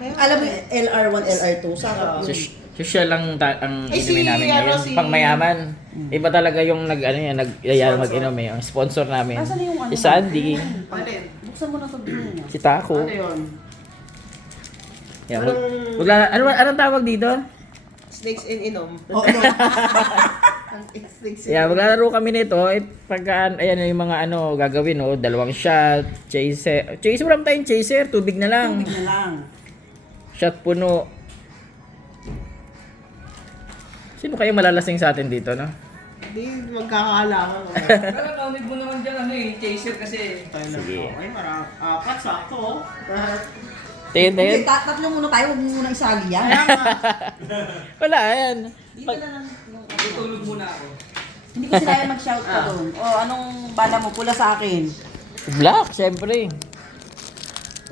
Alam mo yung LR1, LR2, sakop yun. Social lang ang inumin namin ano, ngayon. Pang mayaman. Iba talaga yung nag-yaya mag-inom eh. Ang sponsor namin. Nasaan yung ano? Si Sandy. Alin? Buksan mo na ito din. Si Taco. Ano yun? Yeah, anong tawag dito? Snakes in inom. Oo, no. Snakes in Yeah, maglalaro kami nito. Pagka, ayan yung mga gagawin, no? 2 shot, chaser. Chaser, wala tayong chaser. Tubig na lang. Tubig na lang. Shot puno. Sino kayo malalasing sa atin dito, no? Hindi magkakaalaman. Pero kaunig mo naman dyan chaser kasi. Sige. Okay, marami. Apat, sakto. Tingin. Hindi, tatlong muna tayo, huwag mo muna isali yan. Wala, ayan. Dito na lang yung Tutulog muna ako. Hindi ko sila mag-shout pa doon. O, anong bala mo? Pula sa akin. Black, syempre.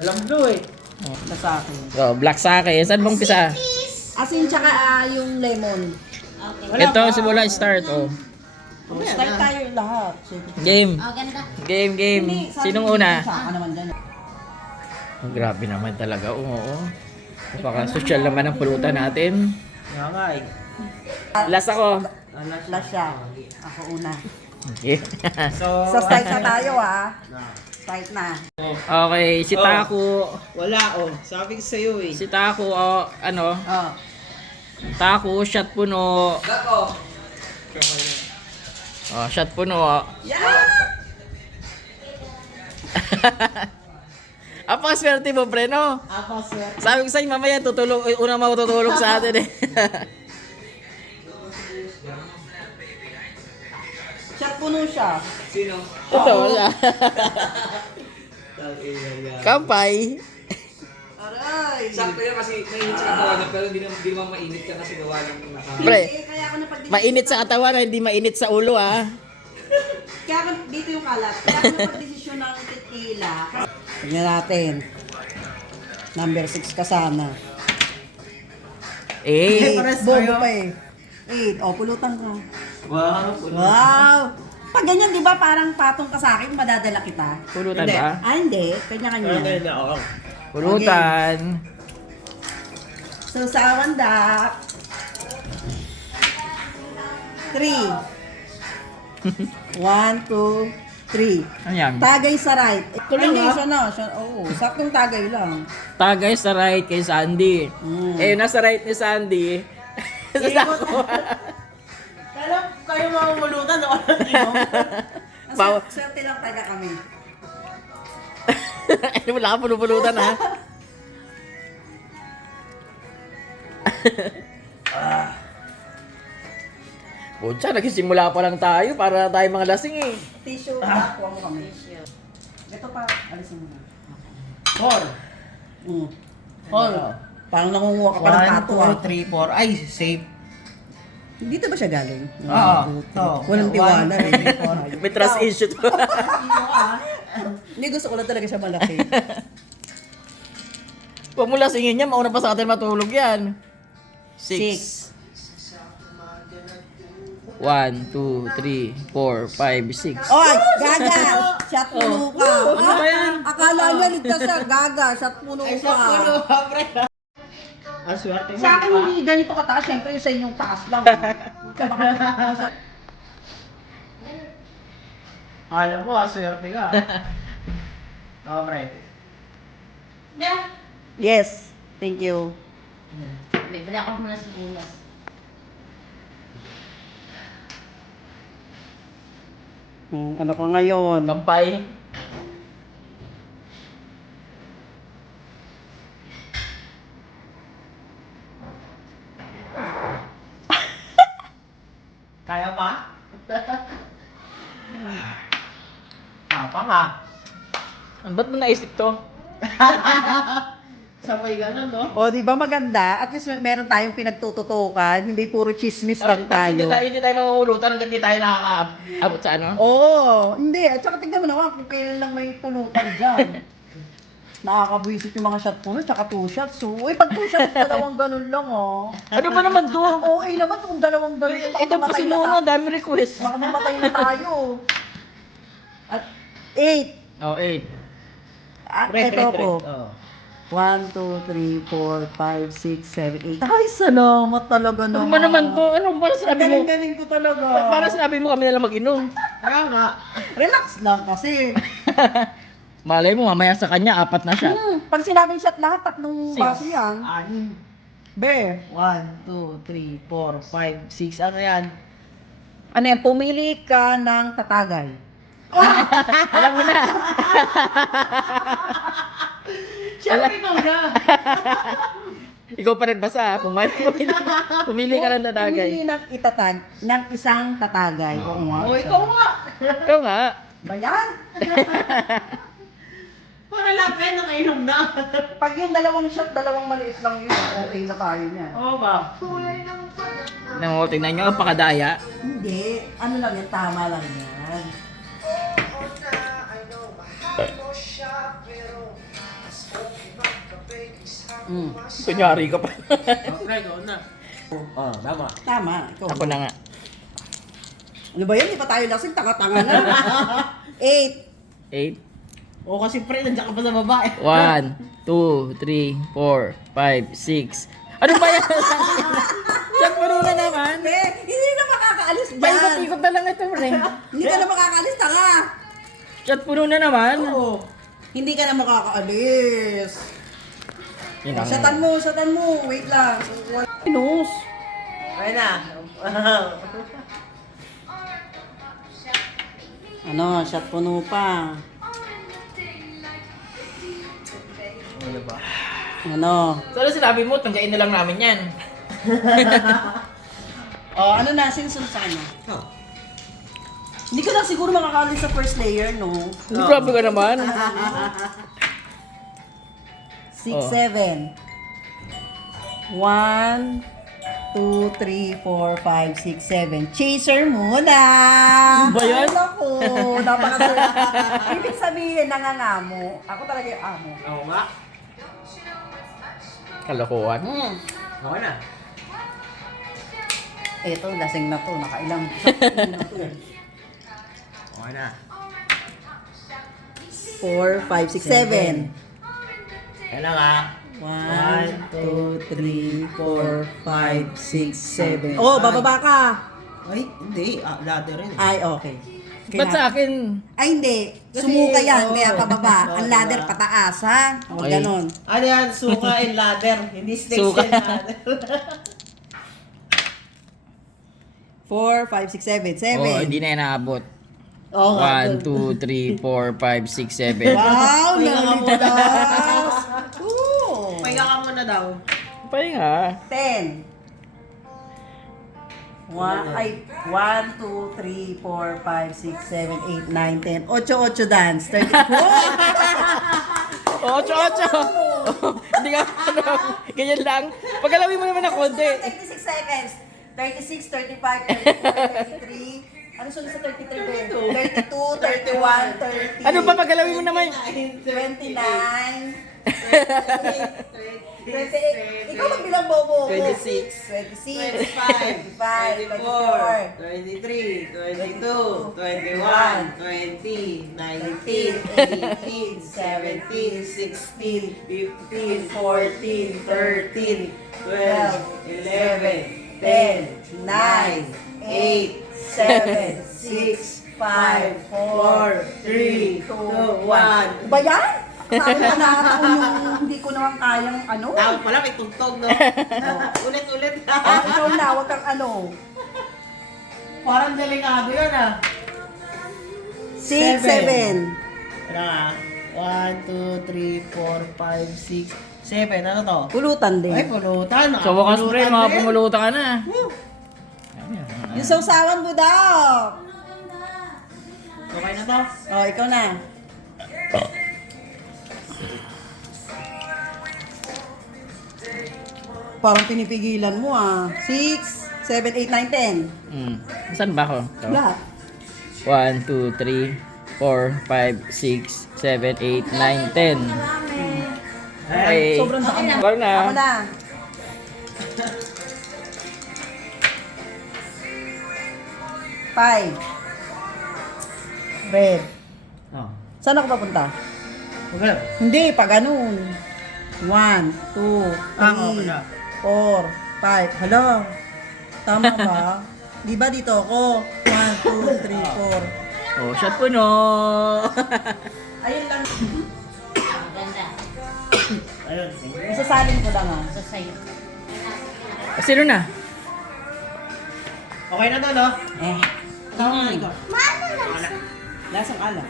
Walang blue eh. Pula sa akin. Oh, black sa akin. Saan bang pisa? Asin tsaka yung lemon. Ito, simula start. Oh. O, start tayo lahat. Siyempre. Game. Oh, ganda. Game. Hindi, sabi Sinong ko, una? Saka naman dyan. Oh, grabe naman talaga. Oo. Napaka-social naman ang pulutan natin. Ngangay. Last ako. Last siya. Ako una. Okay. So, So, start na tayo Start na. Okay, si Taco. wala oh. Sabi ko sa'yo eh. Si Taco, Oh. Taco, shot puno. Dako! Oh, shot puno. Yeah! Apa swerte mo, pre, no? Apa, sir? Sabi ko sa'yo, mamaya una matutulog sa atin eh. Shot puno siya. Sino? Ito, siya. Kampay. Aray! Sakto yan kasi mainit sa katawan niya pero hindi naman mainit ka kasi gawa ng nakakain. Pre, Kaya ako napag-desisyon. mainit sa katawan, hindi mainit sa ulo, ah. Kaya ako, dito yung kalat. Kaya ako napag-desisyon ng tequila. Tignan natin. Number 6 ka sana. Eh, Bobo pa eh. 8. O, pulutan ka. Wow. Wow! Pag ganyan, di ba, parang patong ka sa akin, madadala kita. pulutan Hindi. ba? Ah, hindi. Kanya-kanya. na ako. Pulutan. So, sa wanda. 3. 1, 2, 3. Ano yan? Tagay sa right. Tuloy Hindi, nga? siya na. Oo, saktong tagay lang. Tagay sa right kay Sandy. Eh, nasa right ni Sandy. sa Taco. Kayo mamumulutan ako ng inom. Bawa- Swerte lang taga kami. Ano wala ka pulupulutan, ha? Pucha, nagsisimula pa lang tayo para tayo mga lasing eh. Tissue, kuha mo kami. Ito pa, alisin mo na. 4. Mm. All. Parang nangunguha ka pa ng pato 1, 2, 3, 4. Ay, safe. Dito ba siya galing? Oo. Walang tiwala eh. May trust issue to. Hindi, gusto ko lang talaga siya malaki. Huwag mo lasingin yan, mauna pa sa atin matulog yan. 6. 1, 2, 3, 4, 5, 6. Oy, gaga! Shot puno ka. Ano ba yan? Akala niya ligtas siya, gaga. Shot puno ka. Ang swerte mo. Sa akin hindi ganito kataas. Siyempre yung sa inyong taas lang. Alam mo, ang swerte ka. Okay. Yes, thank you. Bibili ako muna sa bulas. Ano ka ngayon? Kampay. Kaya pa? Tapa nga. Ba't mo naisip to? Sabay ganun, no? O, di ba maganda? At least meron tayong pinagtututukan. Hindi puro chismis lang tayo. Hindi tayo mamumulutan hanggang hindi tayo nakakaabot sa ano? Oo, hindi. At saka tignan mo naman kung kailan lang may pulutan dyan. Nakakabwisit yung mga shot puno, tsaka 2 shots. So, pag 2 shots, dalawang ganun lang, oh. Ano ba naman to? Okay naman kung dalawang ganun. Ito pa si Mono, dami request. Baka mamatay na tayo. At 8. Oh, 8. At ito po. Oh. 1, 2, 3, 4, 5, 6, 7, 8. Ay, salamat talaga Ano naman. ba naman to? Ano ba sabi mo? Galing ko talaga. Para sinabi mo kami na lang mag-inom. Kaya nga. Relax lang kasi. Malay mo, mamaya sa kanya, 4 na siya. Pag sinabing shot lahat, 3 baso yan. Anim. Be. 1, 2, 3, 4, 5, 6. Ano yan? Ano yan, pumili ka ng tatagay. Alam mo na. Siyempre ikaw na. Ikaw pa nagbasa, ha? Pumili ka ng tatagay. Pumili ng ng isang tatagay. Oo nga. O, ikaw nga. Ikaw nga. Ba yan? Para lapin, nakainom na. Pag yung 2 shot, 2 maliit lang yun. Okay na tayo niyan. Oo ba? Nang tingnan nyo, pakadaya. Hindi. Ano lang yan, tama lang yan. Mm. Kunyari ka pa. Okay, ikaw na. Oh, tama. Tama. Ikaw. Ako na nga. Ano ba yan? Di pa tayo lasing, tanga-tanga na. 8. 8. O kasi pre, nandiyan ka pa sa babae. 1, 2, 3, 4, 5, 6. Ano ba yan? Siya puro na naman. Hindi na makakaalis dyan. Paikot-ikot na lang ito, pre. Hindi ka na makakaalis, tanga. Chat puno na naman. Oo. Hindi ka na makakaalis. Yun ang... Satan mo. Wait lang. Pinus. Okay na. Ano, shot puno pa. Ano ba? Ano? So, ano sinabi mo? Tanggain na lang namin yan. Ano na, sinusunod sa kanya? Hindi ka lang siguro makakaalis sa first layer, no? Grabe ka naman. 6, Oh. 7. 1, 2, 3, 4, 5, 6, 7. Chaser muna! Ba yan? Ay, naku, napakasarap. Ibig sabihin, nangangamo. Ako talaga yung amo. Oo nga. Kalokohan. Okay na. Eto, lasing na to. Nakailang shot na to. Okay na. 4, 5, 6, 7. Kaya na nga. 1, 2, 3, 4, 5, 6, 7. Oh, bababa ka! Ay, hindi. Ladder rin. Ay, okay. Ba't sa akin? Ay, hindi. Kasi, Sumuka yan, oo. kaya pababa. Oo, Ang ladder diba? pataas, ha? Huwag Okay. ganon. Ano yan? Suka and ladder. Hindi snakes Suka. and ladder. 4, 5, 6, 7. 7. Oh, hindi na yan naabot. Oo nga. 1, 2, 3, 4, 5, 6, 7. Wow, Pahinga ka muna. nalitas! Ooh. Pahinga ka muna daw. Pahinga. 10. 1, 2, 3, 4, 5, 6, 7, 8, 9, 10. 8, 8 dance. 34. 8. Hindi ka ano. Ganyan lang. Pagkalawin mo naman ng konti. 36 seconds. 36, 35, 34, 33. Ano sunod sa 33? 32, 31, 30. Ano pa pagkalawin mo naman? 29. 28. Ikaw magbilang, Bobo. 26, 26. 25, 24, 23, 22, 21, 20, 19, 18, 17, 16, 15, 14, 13, 12, 11, 10, 9, 8, 7, 6, 5, 4, 3, 2, 1. Ba yan? Sabi ko na ako yung hindi ko naman kayang ano. Tawag pala, may tugtog, no? Ulit-ulit. Ikaw na, wag kang ano. Parang delikado yan, ah. 6, 7. Ano nga? 1, 2, 3, 4, 5, 6, 7. Ano to? Pulutan din. Ay, pulutan. Sa wakas pre, mga pumulutan ka na. Yung sausawan mo daw. Okay na to? Oh, ikaw na. Parang pinipigilan mo ah. 6, 7, 8, 9, 10. Saan ba ako? Ito. Lahat. 1, 2, 3, 4, 5, 6, 7, 8, 9, 10. Okay. Sobrang daan na. Ikaw na. Ako na. Five. Red. Oh. Saan ako papunta? Okay. Hindi, pa ganun. 1, 2, Tama 3, pala. 4, 5. Hello? Tama ba? Di ba dito ako? 1, 2, 3, 4. Oh, shot puno. Ayun lang. Ang ganda. Ayun. Isasalin ko lang ah. Sa sa'yo. Sino na? Okay na to, no? Eh. Tama ikaw. Lasang ala.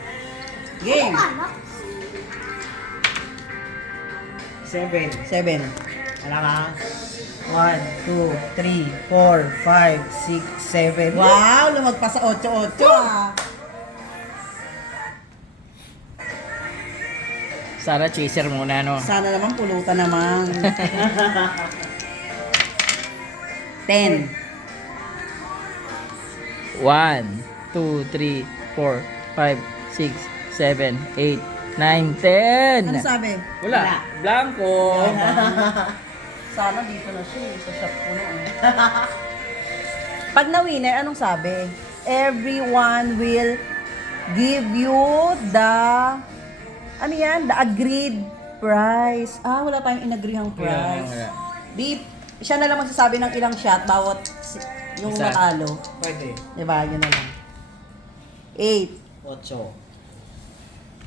Game. 7. 7. Wala ka. 1, 2, 3, 4, 5, 6, 7. Wow, lumagpas sa 8-8 ah. Sana chaser muna, no? Sana naman pulutan naman. 10. 1, 2, 3, 4, 5, 6, 7, 8, 9, 10. Ano sabi? Wala. Blanco. Sana dito na siya sa shop ko noon. Pag na-winner, anong sabi? Everyone will give you the ano yan? The agreed price. Ah, wala tayong inagrihang price. Wala. Di, siya na lang magsasabi ng ilang shot bawat yung Isa. natalo. Pwede. Diba? Yun na lang. 8.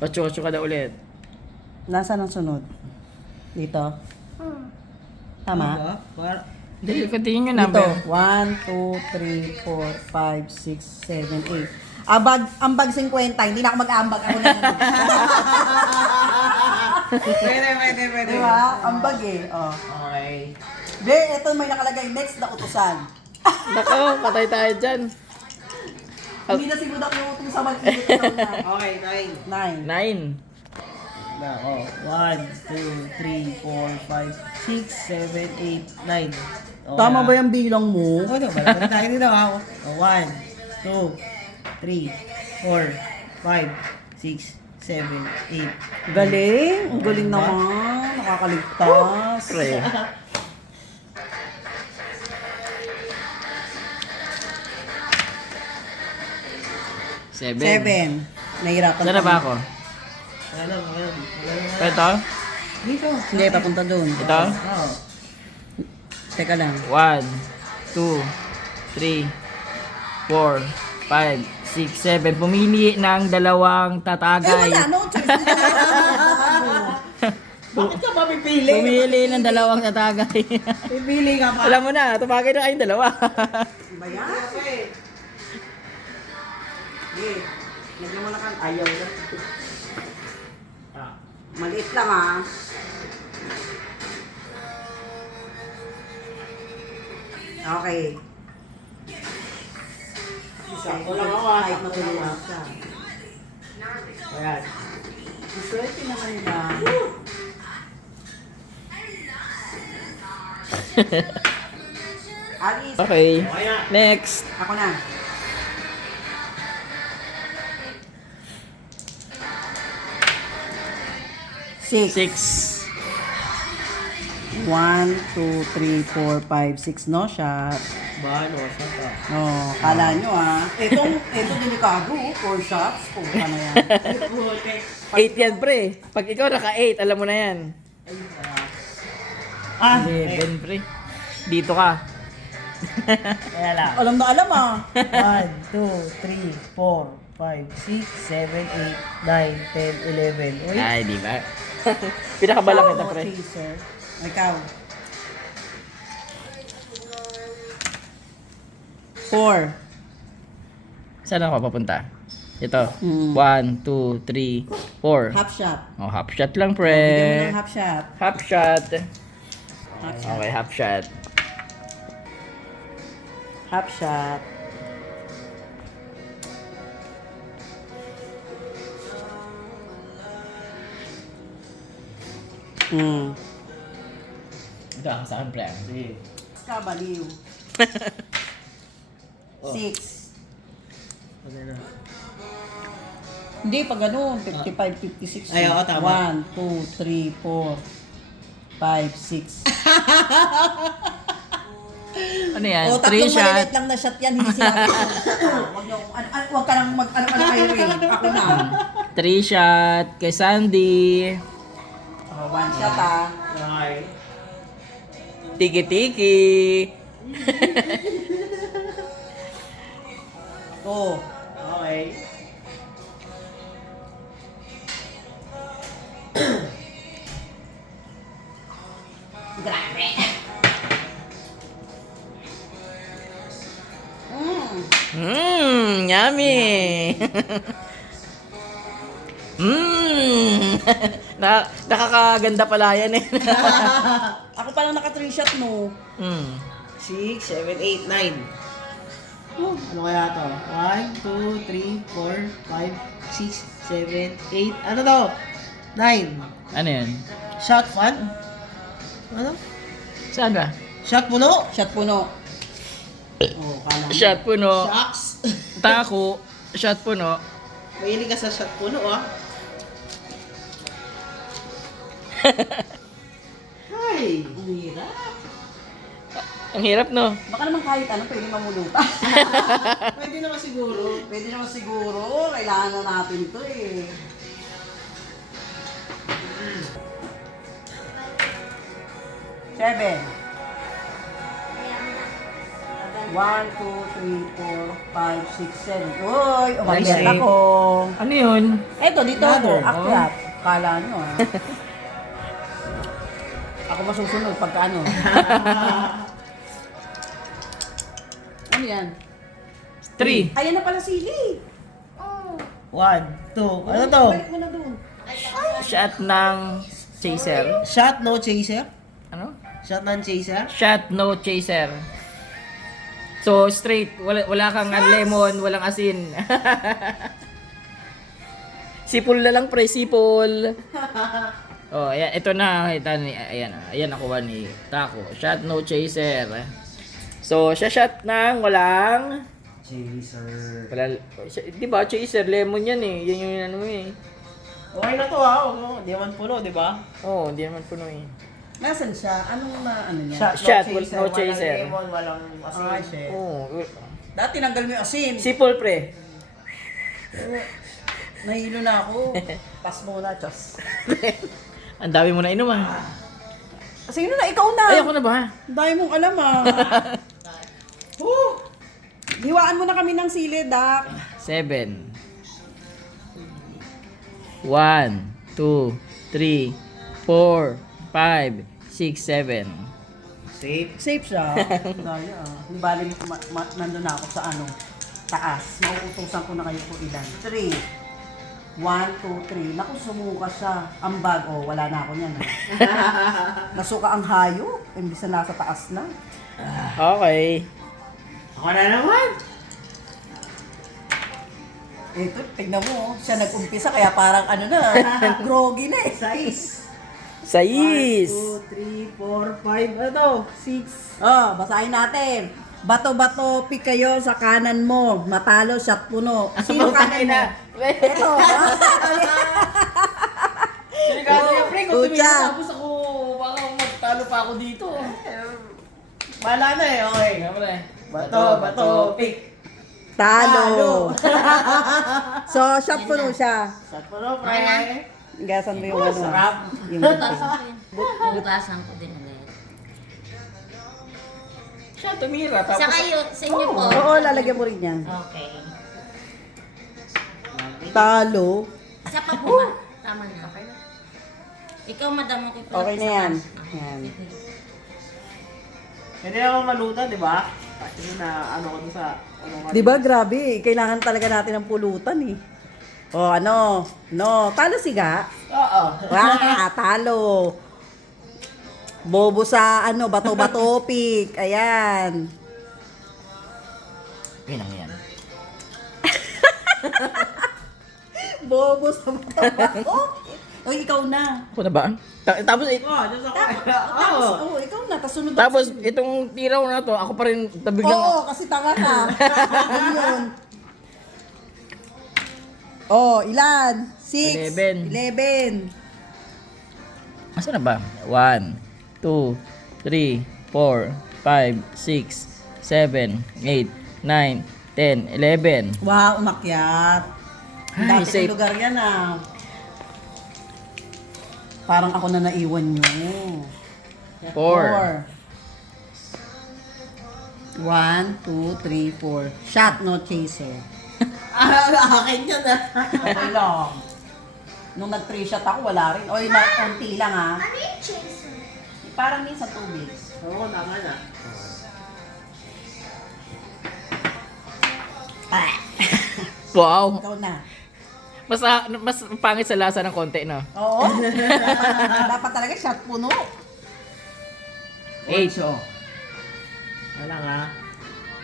8. 8 ka ulit. Nasaan ang sunod? Dito? Tama? Diba? Hindi, continue yung Dito. number. 1, 2, 3, 4, 5, 6, 7, 8. Ambag 50. Hindi na ako mag-aambag. Ako na lang. Pwede. Diba? Ambag eh. Oh. Okay. De, ito may nakalagay. Next na utusan. Nako, patay tayo dyan. Hindi na si Budak yung utusan mag-init ito na. Okay, 9. 9. 9. Nako. 1, 2, 3, 4, 5, 6, 7, 8, 9. Tama ba yung bilang mo? Oo naman. Balik tayo dito ha. 1, 2, 3, 4, 5, 6, 7, 8. Galing. Ang galing naman. Nakakaligtas. Pre. Seven. 7. Nahirapan Saan na ba ako? Ano? Ito? Dito. Hindi, papunta doon. Ito? Oo. Teka lang. 1, 2, 3, 4, 5, 6, 7. Pumili ng dalawang Eh, tatagay. wala. No choice. Bakit ka ba pipili? Pumili ng dalawang tatagay. Pipili ka pa. Alam mo na, tumagay na kayong dalawa. Ba yan? Hindi. Lagyan mo na kan. Ayaw na. Maliit lang ah. Okay. Sakto lang ako ah. Kahit matulungan siya. Ayan. Swerte naman niya. Alice, Okay. Okay na. Next. ako na. Six. 6. 1, 2, 3, 4, 5, 6, no shot. Balo, saka. Oh, kala nyo ah. Ito delikado, 4 shots. Puta na yan. 8 yan, pre. Pag ikaw naka-8, alam mo na yan. Ah, 11, pre. Dito ka. Kaya lang. Alam na alam ah. 1, 2, 3, 4, 5, 6, 7, 8, 9, 10, 11. Uy, Ay, di ba? Pinakabalak kita, pre. Okay, sir. Ikaw. 4. Saan ako papunta? Ito. Hmm. 1, 2, 3, 4. Half shot. Oh, half shot lang, Bigyan mo pre. ng half shot. Half shot. Half shot. Okay, half shot. Half shot. Ito ang sa akin, pre. sige. Kabaliw. 6. Okay na. Hindi, pag ganun, 55, 56. Ay, oo, tama. 1, 2, 3, 4, 5, 6. Ano yan? O, 3 tatlong shot. malilit lang na shot yan, hindi sinabi ko. Huwag ka nang mag-ano Irene. Ako na. 3 shot kay Sandy. Oh, 1 shot ah. Tiki-tiki. Oh. Okay. Grabe. Yummy. Nakakaganda pala yan eh. Ako palang naka 3 shot no. 6, 7, 8, 9. Ano kaya to? 1, 2, 3, 4, 5, 6, 7, 8. Ano to? 9. Ano yan? Shot fun? Ano? Saan ba? Shot puno? Shot puno. Oh, kala mo. Shot puno. Shucks. Tako. Shot puno. Mahilig ka sa shot puno, ah. Ay, ang hirap. Ang hirap no? Baka naman kahit ano, pwede mamulutan. Pwede naman siguro. Pwede naman siguro. Kailangan na natin to eh. Seven. 1, 2, 3, 4, 5, 6, 7. Uy, umakyat Nice. ako. Ano yun? Eto, dito ako. Ladder. Akyat. Kala nyo ah. Ako masusunod pagka ano. Ano yan? 3. Ayan na pala sili. 1, 2. Ano to? Balik mo na dun. Shot ng chaser. Shot no chaser? Ano? Shot ng chaser? Shot no chaser. So straight, wala kang lemon, walang asin. Sipol na lang pre, sipol. Oh, ayan, ito na kita ni ayan nakuha ni Taco. Shot no chaser. So, shot ng walang Chaser. di ba chaser lemon yan eh. Yan yung ano eh. Okay na to ha. Huwag mo. Di man puno, di ba? Oh, hindi naman puno eh. Nasaan siya? Anong na ano niya? Shot, no chaser. Walang lemon, walang asin. Ah, shit. Oh, Dati tinagal mo yung asin. sipol pre. Nahilo na ako. Pas muna, Diyos. Ang dami mo na inom ah. Sino na? Ikaw na. Ay, ako na ba? Ang dami mong alam ah. Hiwaan mo na kami ng sili, Dak. 7. 1, 2, 3, 4, 5, 6, 7. Safe. Safe siya. Daya ah. Hindi bali nandun na ako sa ano, taas. Mauutusan ko na kayo kung ilan. 3. 1, 2, 3. Naku, sumuka siya. Ang bag, oh, wala na ako niyan. Nasuka ang hayo. Imbis na nasa taas na. Okay. Ako na naman. Ito, tignan mo, oh. Siya nag-umpisa kaya parang ano na, groggy na eh. 6. 6. 1, 2, 3, 4, 5. Ano to? 6. Oh, basahin natin. Bato-bato, pick kayo sa kanan mo. Matalo, shot puno. Sino kanan mo? Ito. Delikado yung pre, kung tumingin Pucha. tapos ako, baka magtalo pa ako dito. Wala na eh. Okay. Kaya pre. Bato, pick. Talo. So, shot puno siya. Shot puno, pre. Gasan mo yung ano. Sarap. Yung Hugasan ko din ulit. Siya tumira, Sa tapos kayo, sa inyo po. Oo, lalagyan mo rin yan. Okay. Talo. Isa pa po ba? Tama na. Ikaw, madam, okay po. Okay na yan. Yan. Pwede naman malutan, di ba? Kasi na ano ko dun sa... Ano, Di ba, grabe. Kailangan talaga natin ng pulutan eh. O, ano? No, talo siga. Oo. Wah, talo. Bobo sa ano, bato-bato pick. Ayan. yun ang yan. Bobo sa bato-bato. Oy, ikaw na. Ako na ba? Tapos, Oo, dun sa... Tapos, Oo. ikaw na. Tapos sunod tapos ako. itong tiraw na to, ako pa rin biglang Oo, kasi tanga ka. Ganyan. Oh, ilan? 6. 11. 11. Asa na ba? 1, 2, 3, 4, 5, 6, 7, 8, 9, 10, 11. Wow, umakyat. Ang Ay, dati safe. ng lugar yan ah. Parang ako na naiwan nyo. 4, 1, 2, 3, 4. Shot, no chaser. Akin yun ah. Okay lang. Nung nag-3 shot ako, wala rin. Oy, konti lang ha. Ano yung chaser? Parang minsan tubig. Oo, tama na. Wow. Ikaw na. Mas pangit sa lasa ng konti, no? Oo. Dapat talaga shot puno. 8. Wala nga.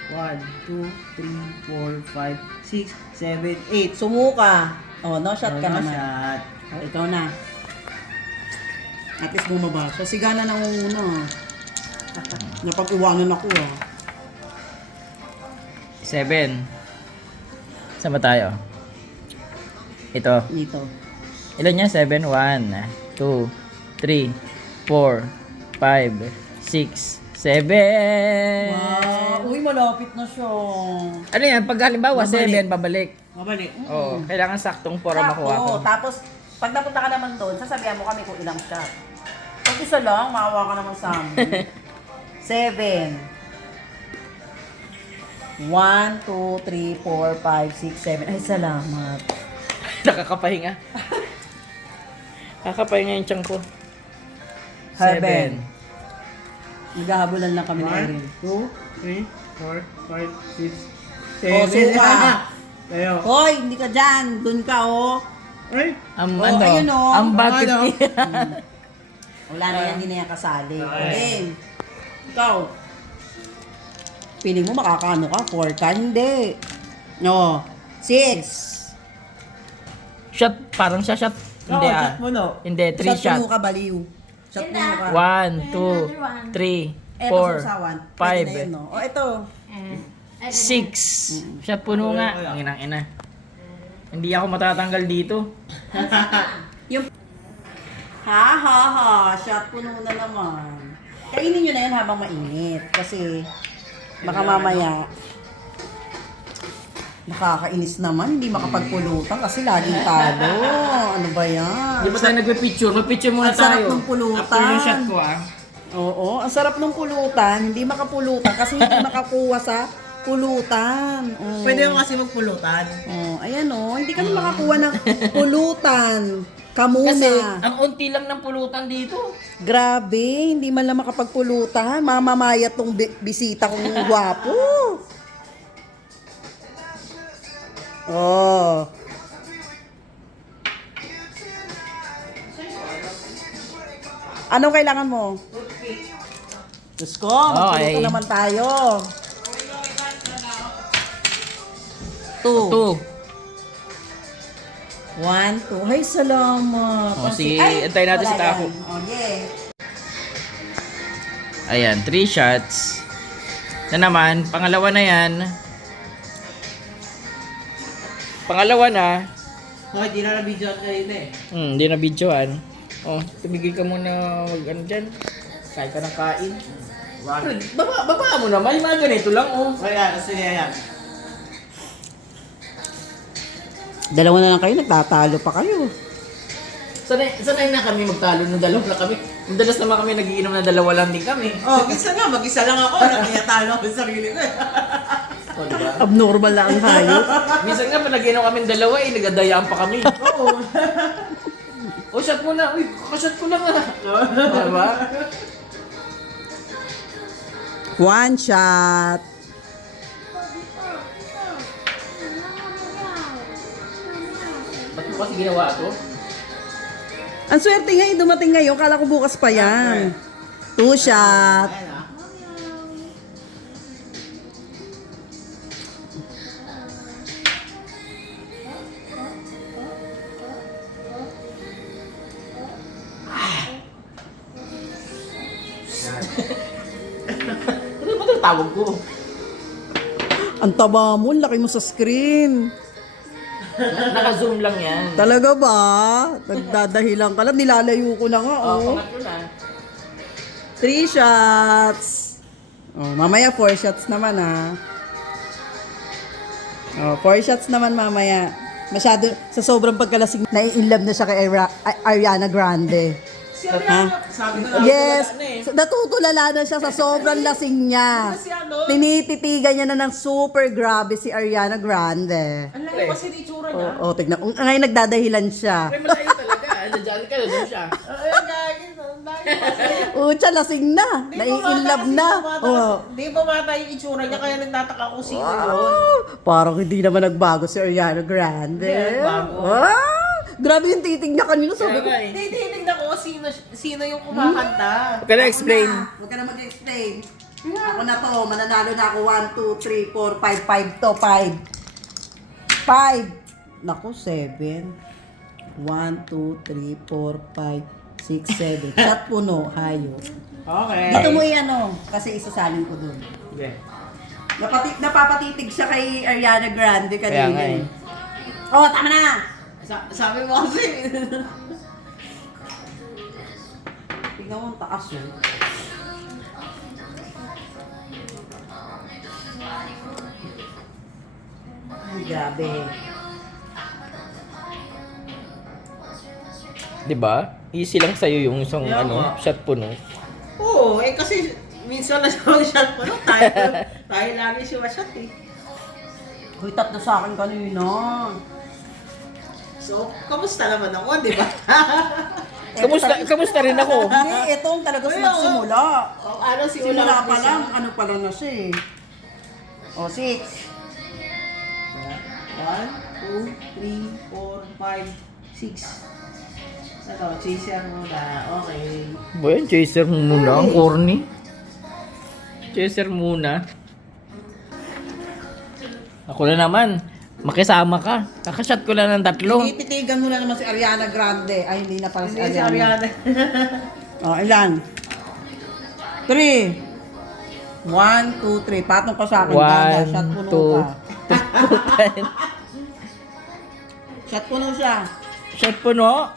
1, 2, 3, 4, 5, 6, 7, 8. Sumuka. Oh, no shot ka naman. Shot. Oh, ikaw na. At least bumaba. So, sigana na una. Napag-iwanan ako ah. 7. Saan ba tayo? Ito. Dito. Ilan yan? 7? 1, 2, 3, 4, 5, 6, 7. Wow. Uy, malapit na siya. Ano yan? Pag halimbawa, Babalik. 7, babalik. Mabalik. Oo. Kailangan saktong para makuha ko. Oo, tapos, pag napunta ka naman doon, sasabihan mo kami kung ilang shot. Pag isa lang, maawa ka naman sa amin. 7. 1, 2, 3, 4, 5, 6, 7. Ay, salamat. Nakakapahinga. Nakakapahinga yung tiyan ko. Heaven. 7. Maghahabulan lang kami ni Erin. 2, 3, 4, 5, 6, 7. Oh, suka. Tayo. Hoy, hindi ka dyan. Doon ka, oh. Ay! Ang Oh, ano? ayun, oh. Ang bag Ano? 50. Wala na yan, hindi na yan kasali. Okay. Okay. Ikaw. Piling mo makakaano ka? 4 ka? Hindi. No. 6. Shot, parang siya shot. Hindi Oo, ah. shot mo, no? Hindi, 3 Shot shot. mo ka, baliw. Shot mo ka. 1, 2, 3, Eto, 4, sausawan. Pwede na 5, yun, no? O, ito. 6. Shot puno nga. Ang inang-ina. Hindi ako matatanggal dito. Yung... Ha, ha, ha. Shot puno na naman. Kainin nyo na yan habang mainit. Kasi, baka mamaya, nakakainis naman. Hindi makapagpulutan kasi laging talo. Ano ba yan? Di ba tayo nagpe-picture? Mag-picture muna Ang sarap tayo. ng pulutan. After yung shot ko ah. Oo, ang sarap ng pulutan. Hindi makapulutan kasi hindi makakuha sa pulutan. Oo. Pwede mo kasi magpulutan. Oh, ayan oh, hindi kami makakuha ng pulutan. Kamuna. Kasi ang unti lang ng pulutan dito. Grabe, hindi man lang makapagpulutan. Mamamayat tong bisita kong gwapo. Oh. Anong kailangan mo? Diyos ko, magpulutan Okay. naman tayo. 2. 1, 2. Ay, salamat. Oh, Kasi- sige, antayin natin wala si Taco. yan. Oh, yeah. Ayan, 3 shots. Na naman, pangalawa na yan. Pangalawa na. Hoy, di na na-video kayo na eh. Hindi na videoan. Oh, tumigil ka muna mag ano dyan. Kain ka ng kain. Baba mo naman, yung mga ganito lang oh. Kaya, sige yan. Dalawa na lang kayo, nagtatalo pa kayo. Sanay na kami magtalo ng dalawa na kami. Madalas naman kami nagiinom na dalawa lang din kami. Oh, mag-isa lang ako. Nakiyatalo ako sa sarili ko eh. O, diba? Abnormal lang ang hayop. Minsan nga pa nagiinom kami ng dalawa eh, nagadayaan pa kami. Oo. O, shot mo na. Uy, kakashot ko lang ah. Diba? 1 shot. Ba't mo kasi ginawa ito? Ang swerte nga dumating ngayon, kala ko bukas pa yan. 2 shot. Ayan ah. Ano ba ito tawag ko? Ang taba mo, laki mo sa screen. Naka-zoom lang yan. Talaga ba? Nagdadahilan ka lang, nilalayo ko na nga, oh. Pangatlo na. 3 shots. Oh, mamaya 4 shots naman, ha. Oh, 4 shots naman mamaya. Masyado, sa sobrang pagkalasing, nai-inlove na siya kay Ariana Grande. Ha? Sabi ko na. Yes, natutulala na siya sa sobrang lasing niya. Si ano, Tinititigan niya na ng super grabe si Ariana Grande. Ang layo kasi ni itsura niya. Oo, tignan. Ngayon nagdadahilan siya. Ay, malayo talaga. Nandiyan ka, nandiyan siya. Ay, guys, ang layo kasi. Siya lasing na. Nai-inlove na. Oo. Di ba bata yung itsura niya, kaya nagtataka kung sino yun. Parang hindi naman nagbago si Ariana Grande. Hindi, bago. Grabe yung titig niya kanina. Sabi ko, eh. Hindi, titignan ko sino yung kumakanta. Huwag ka na explain. Huwag ka na mag-explain. Ako na to, mananalo na ako. 1, 2, 3, 4, 5, 5 to, 5. 5. Naku, 7. 1, 2, 3, 4, 5, 6, 7. Shot puno, hayo. Okay. Dito mo yan, kasi isasalin ko dun. Okay. Napapatitig siya kay Ariana Grande kanina. Kaya nga eh. Oh, tama na! Sabi mo kasi. Tingnan mo ang taas yun. Ay, grabe. Di ba? Easy lang sa'yo yung isang Yeah, nga. shot puno. Oo, kasi minsan na siya mag-shot pa, no? Tayo lagi siya ma-shot eh. Uy, tatlo sa akin kanina. So, kamusta naman ako, di ba? Kamusta rin ako? Hindi, ito ang talaga Uy, magsimula. Ano, Simula pa lang, ano pa lang na siya eh. O, 6. 1, 2, 3, 4, 5, 6. Ano, chaser muna. Okay. Boy, chaser muna. Ang corny. Chaser muna. Ako na naman. Makisama ka. Kakashot ko lang ng 3. Tinititigan mo na naman si Ariana Grande. Ay, hindi na pala si Hindi si Ariana. Ariana. O, ilan? 3. 1, 2, 3. Patong ka sa akin. Gaga. Shot puno ka. 1, 2, Shot puno siya. shot puno.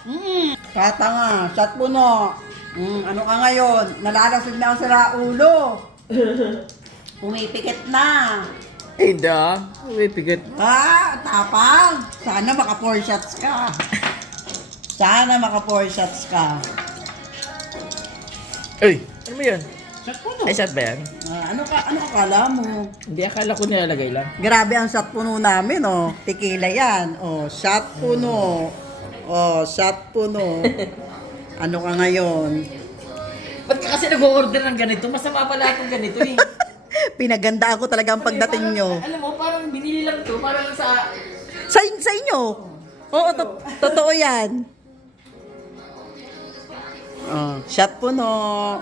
Kata nga. Shot puno. Ano ka ngayon? Nalalasig na ang sira ulo. Pumipikit na. Hindi ah. Uy, pigat. Tapang. Sana maka 4 shots ka. Sana maka 4 shots ka. Uy, ano mo yun? Shot puno. Ay, shot ba yan? Ano ka akala mo? Hindi, akala ko nilalagay lang. Grabe ang shot puno namin, oh. Tequila yan. Oh, shot puno. Oh, shot puno. Ano ka ngayon? Ba't ka kasi nag-order ng ganito? Masama pala akong ganito eh. Pinaganda ako talaga ang pagdating nyo. Alam mo, parang binili lang to. Parang sa... Sa inyo? Oo, totoo yan. Oh, shot puno.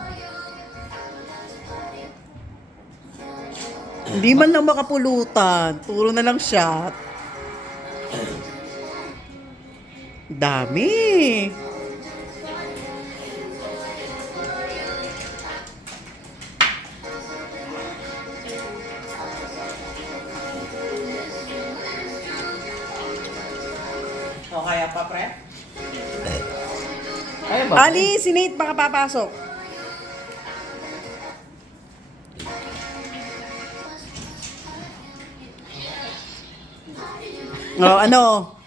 Hindi man lang makapulutan. Puro na lang shot. Dami. O, kaya pa, pre? Ay, ba? Ali, si Nate baka papasok. Oh, ano?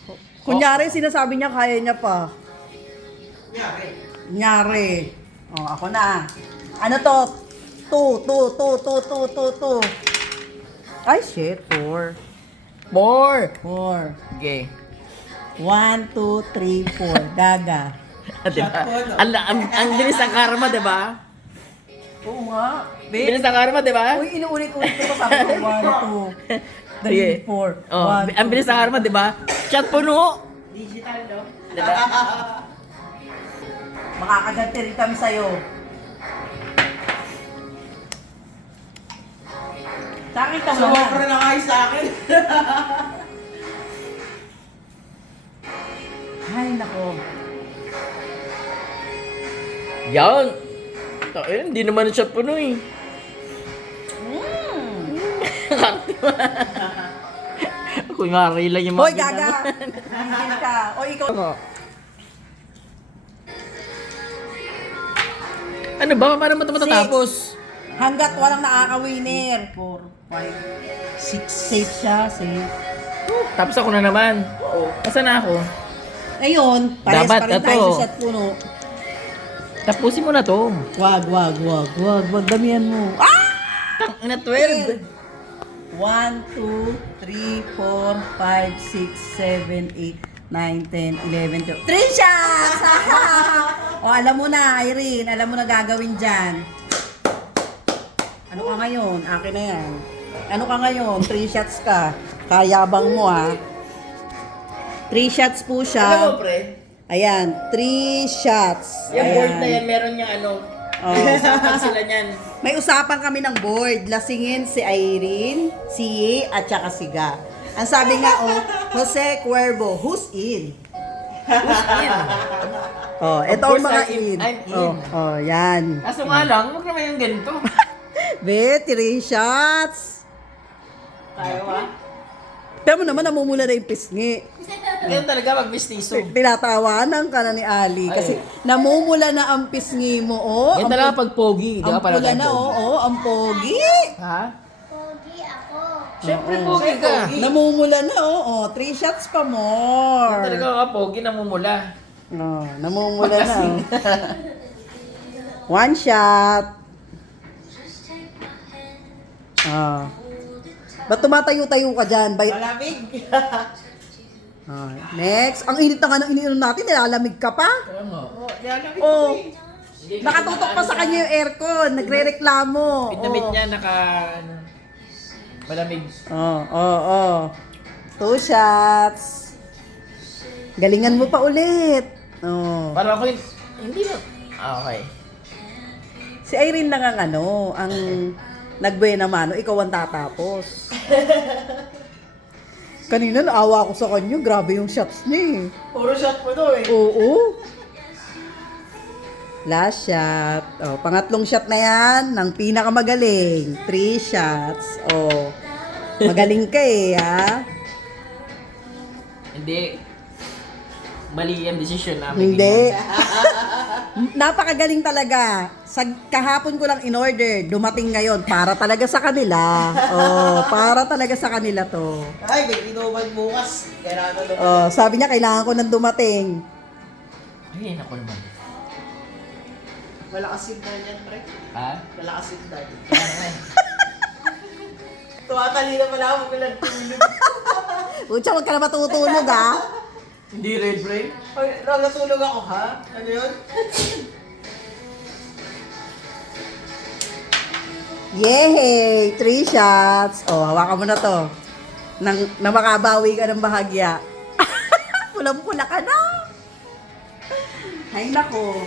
Kunyari, sinasabi niya kaya niya pa. Nyari. Kunyari. Oh, ako na. Ano to? 2. Ay, shit. 4. More! 4. Okay. 1, 2, 3, 4. Gaga. Diba? Ang bilis ng karma, diba? Oo nga. Bilis ng karma, diba? Uy, inuulit-ulit ko pa sabi ko. 1, 2, 3, 4. Oh, ang bilis ng karma, diba? Shot puno! Digital, no? Diba? Makakaganti rin kami sa'yo. Sakit ka mo Sumobra na kayo sa akin. Ay, nako. Yan! Hindi naman shot puno eh. Kunyari lang yung mga Hoy, gaga! Hingin ka. O, ikaw. Ano ba? Paano mo ito matatapos? Hanggat walang nakaka-winner. 4, 5, 6. Safe siya, safe. Tapos ako na naman. Oo. Nasaan na ako? Ayun, pares Dapat pa rin ito. tayo sa shot puno. Tapusin mo na to. Wag. Damihan mo. Ah! Ina 12. 1, 2, 3, 4, 5, 6, 7, 8, 9, 10, 11, 12. 3 shots! O, alam mo na, Irene. Alam mo na gagawin dyan. Ano ka ngayon? Akin na yan. Ano ka ngayon? 3 shots ka. Kayabang mo, ha? 3 shots po Alam mo, siya. pre? Ayan, 3 shots. Yung board na Ayan. yan, meron niyang ano. Oh. Usapan sila niyan. May usapan kami ng board. Lasingin si Irene, si Ye, at saka si Ga. Ang sabi nga, Jose Cuervo, who's in? Oh, ito Of ang course, mga I'm in. I'm in. Oh, yan. Kaso nga lang, huwag naman yung ganito. Be, 3 shots. Tayo ba? Pero mo naman, namumula na yung pisngi. Ganyan talaga mag-mistiso. Tinatawanan ka na ni Ali. Kasi namumula na ang pisngi mo, oh. Yan talaga pag pogi. Di Ang ba? Para pula tayo na, pogi. ang pogi. Ha? Pogi ako. Siyempre pogi ka. Namumula na, 3 shots pa Yan more. talaga nga pogi, namumula. Oh, namumula na. 1 shot. Ah. Ba't tumatayo-tayo ka dyan? Malamig. Next. Ang init na nga ng iniinom natin, nilalamig ka pa. Kaya mo. Malamig Oh, Hindi, nakatutok pa sa kanya yung aircon. Nagre-reklamo. Pinamit niya, ano, malamig. Oh. 2 shots. Galingan mo pa ulit. Oh. Para ako hindi mo. Okay. Si Irene lang ang ang nagbuena mano, ikaw ang tatapos. Kanina naawa ko sa kanya, grabe yung shots niya eh. Puro shot mo to eh. Oo. Last shot. Oh, pangatlong shot na yan ng pinakamagaling. 3 shots. Oh. Magaling ka eh, ha? Hindi. Mali yung decision namin. Hindi. Napakagaling talaga. Sa kahapon ko lang in order, dumating ngayon para talaga sa kanila. Oh, para talaga sa kanila to. Ay, may inuman bukas. Kailangan na Oh, sabi niya kailangan ko nang dumating. Ay, naku naman. Malakas yung dan yan, pre. Ha? Malakas yung dan. Kaya naman. Tumatalina pala ako bilang tulog. Pucha, wag ka na matutulog, ha? Hindi red brain? Ay, natulog ako, ha? Ano yun? Yay! 3 shots. Oh, hawakan mo na to. Na makabawi ka ng bahagya. Pulang-pula ka na. Ay, nako.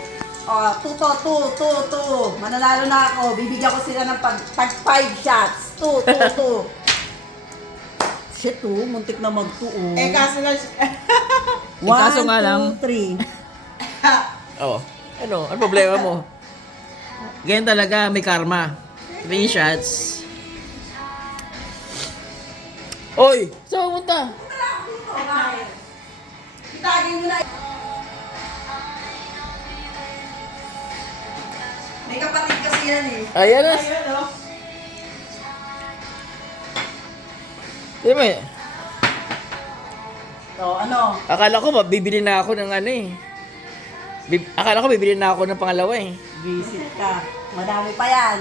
Oh, 2. Mananalo na ako. Bibigyan ko sila ng pag 5 shots. 2. Shit, muntik na mag-2. Eh, kaso lang, kaso nga lang. 1, 2, 3. Oo. Ano problema mo? Ganyan talaga, may karma. 3 shots. Oy! Saan pumunta? Itagin mo na. May kapatid kasi yan eh. Ayan na. ayun, no? Di ba eh? So, ano? Akala ko bibili na ako ng ano eh. Akala ko bibili na ako ng pangalawa eh. Visit ka. Madami pa yan.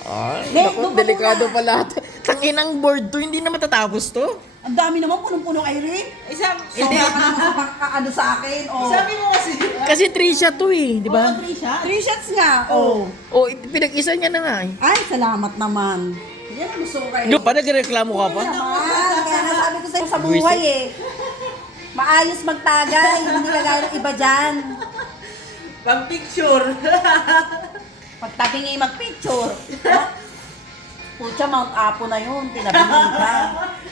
Ay, Hindi, naku, doon pa delikado muna. pala. Tanginang board to, hindi na matatapos to. Ang dami naman, punong-punong Irene. Hindi. Sobra ka naman sa pagkaano sa akin. Oh. Sabi mo kasi, Kasi 3 shot to eh, di ba? 3 shots? 3 shots nga. Oh. Oh, pinag-isa niya na nga eh. Ay, salamat naman. Yan, gusto ko kayo. Doon pa nagreklamo ka pa? Naman, kaya nasabi ko sa'yo sa buhay eh. Maayos magtagay, hindi kagaya ng iba dyan. pang picture. Pagtabing mag-picture. Pucha, Mount Apo na yun, tinabingin ka.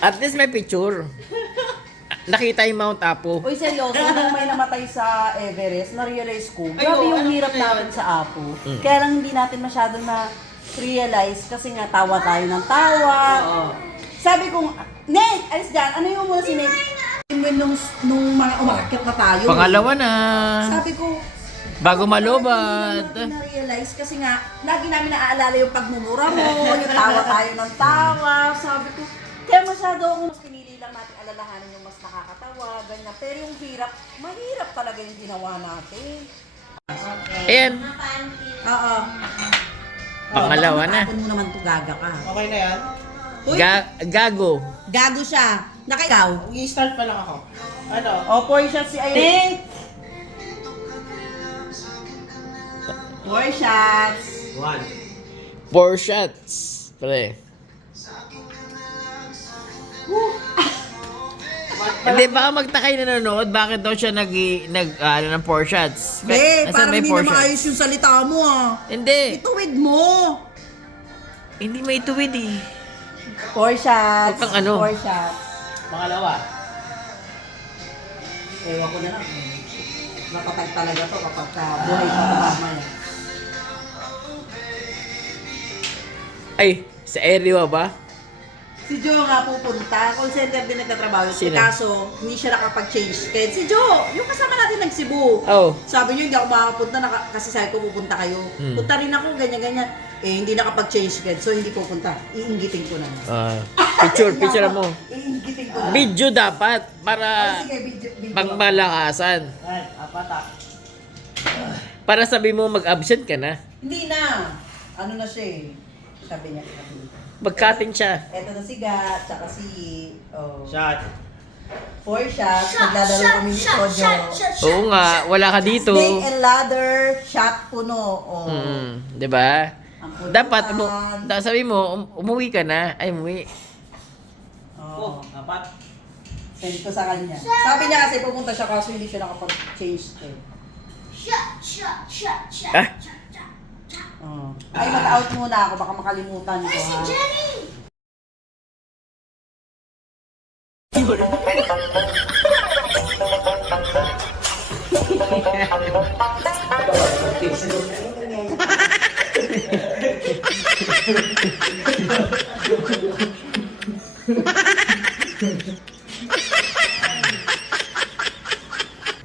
At least may picture. Nakita yung Mount Apo. Uy, seryoso, nung may namatay sa Everest, na-realize ko, Ay, grabe oo, yung ano hirap na yun? natin sa Apo. Kaya lang hindi natin masyadong na-realize kasi nga tawa tayo ng tawa. Oo. Sabi ko, Nate, alis dyan, ano yung muna si Nate? Nung mga umakyat na tayo. Pangalawa na. Sabi ko, Bago malobat. hindi natin na-realize kasi nga, lagi namin naaalala yung pagmumura mo, yung tawa tayo ng tawa. Sabi ko, kaya masyado akong mas pinili lang natin alalahanin yung mas nakakatawa, ganyan. Pero yung hirap, mahirap talaga yung ginawa natin. Ayan. Oo. Pangalawa na. Tapon mo naman to, gaga ka. Okay na yan? Uy, Gago. gago siya. Ikaw. I-start pa lang ako. Ano? O, 4 shots si Irene. 4 shots. 1. 4 shots. Pre. Hindi, baka magtakay na nanonood. Bakit daw siya ano ng 4 shots? Be, Nasaan parang may hindi four na shots? maayos yung salita mo ah. Hindi. Ituwid mo. Hindi may tuwid eh. 4 shots. Huwag kang ano. 4 shots. Pangalawa. Ewan ko na lang. Nakatag talaga to kapag buhay pa mamaya. Ay, sa area ba? Si Joe nga pupunta, call center din nagtatrabaho. Sino? Kaso, hindi siya nakapag-change. Kaya si Joe, yung kasama natin nag-Cebu. Oh. Sabi niyo, hindi ako makakapunta kasi sabi ko pupunta kayo. Punta rin ako, ganyan-ganyan. Eh, hindi nakapag-change guide, so hindi pupunta. Iingitin ko na. Picture mo. Iingitin ko na. Video dapat para Sige, video. pangmalakasan. Ay, apat ah. Para sabi mo mag-absent ka na. Hindi na. Ano na siya eh. Sabi niya. Mag-cutting siya. Eto na si Gat, tsaka si... Oh, Shot. 4 shots. Maglalaro kami ni Kojo. Oo nga, wala ka dito. Snake and ladder, shot puno. Oh. 'Di ba? Ang pulutan. Dapat sabi mo umuwi ka na. Ay, umuwi. Oh. Apat. Send ko sa kanya. Sabi niya kasi pupunta siya kaso hindi siya nakapag-change eh. Ah, Oh. Ay, mag-out muna ako. Baka makalimutan ko ha.